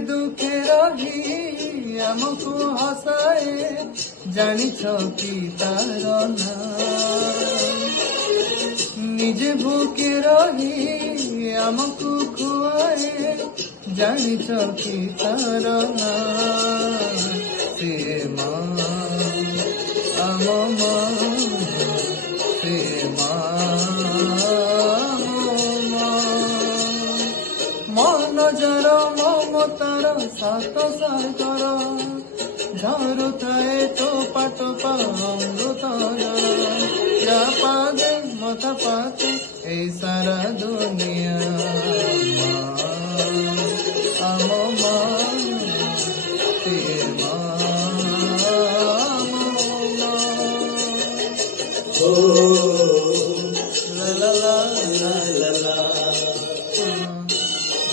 দুঃখে রহি আমকু হসায়ে জানিছ কি তার না নিজে ভুকে রহি আমকু খুয়ায়ে জানিছ কি তার না সে মা আম মা সে মা মন জর মমতার সাত সাগর ঝরুথায়ে টোপা টোপা অমৃত যা পাদে মাথা পাতে এই সারা দুনিয়া আম মা সে মা la la la la la la